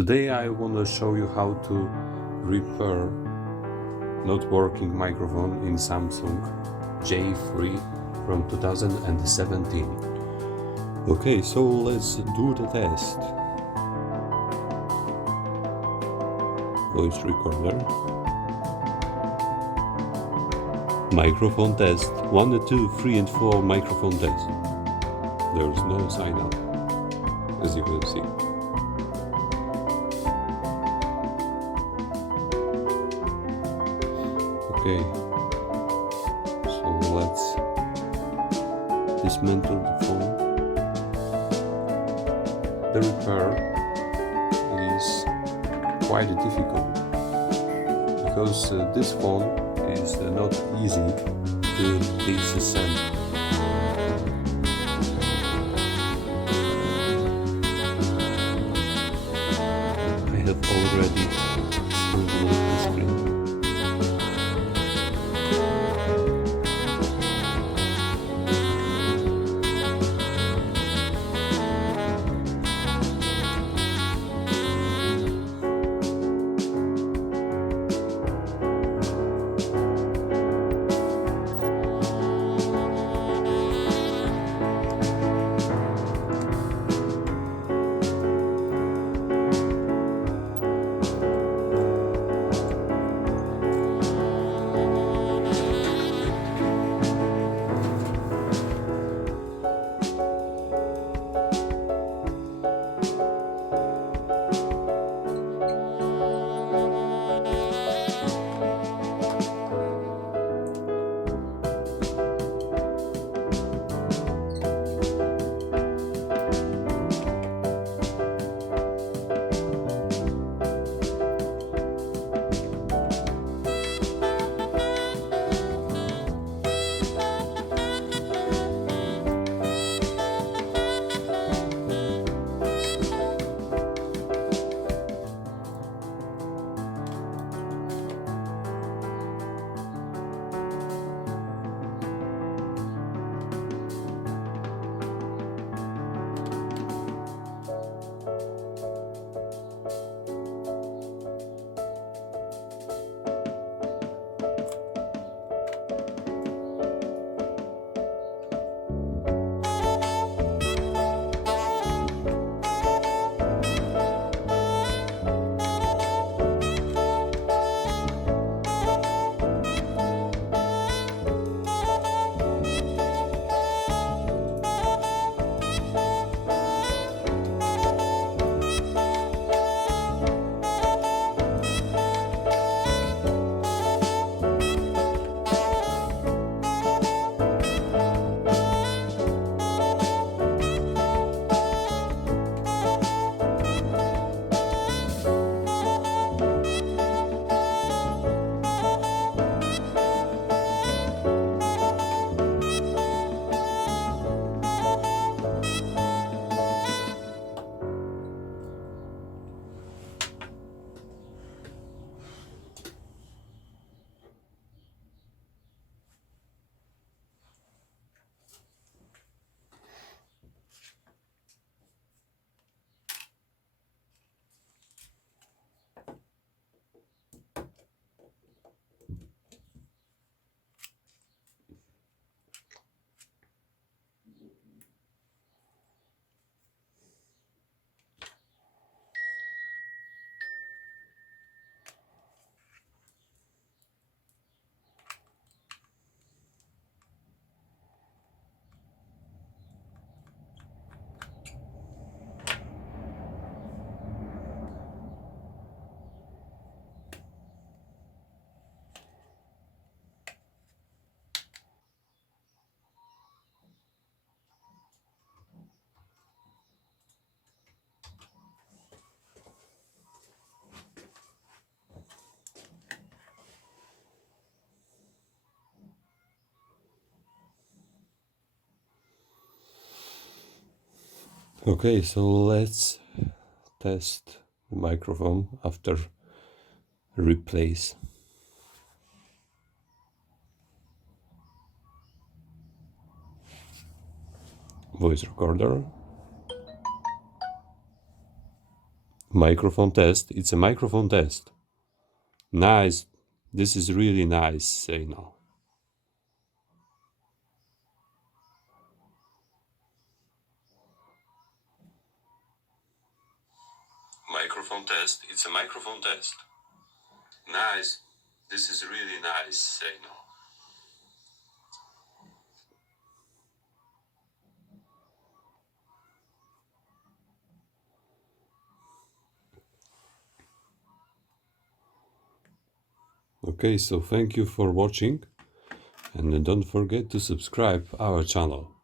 Today I want to show you how to repair not working microphone in Samsung J3 from 2017. Okay, so let's do the test. Voice recorder. Microphone test. 1, 2, 3 and 4 microphone test. There is no signal, as you can see. Okay, so let's dismantle the phone. The repair is quite difficult because this phone is not easy to disassemble. I have already removed the screen. Okay, so let's test the microphone after replace. Voice recorder. Microphone test. It's a microphone test. Nice. This is really nice. Say no. Microphone test. It's a microphone test. Nice. This is really nice. Say no. Okay, so thank you for watching and don't forget to subscribe our channel.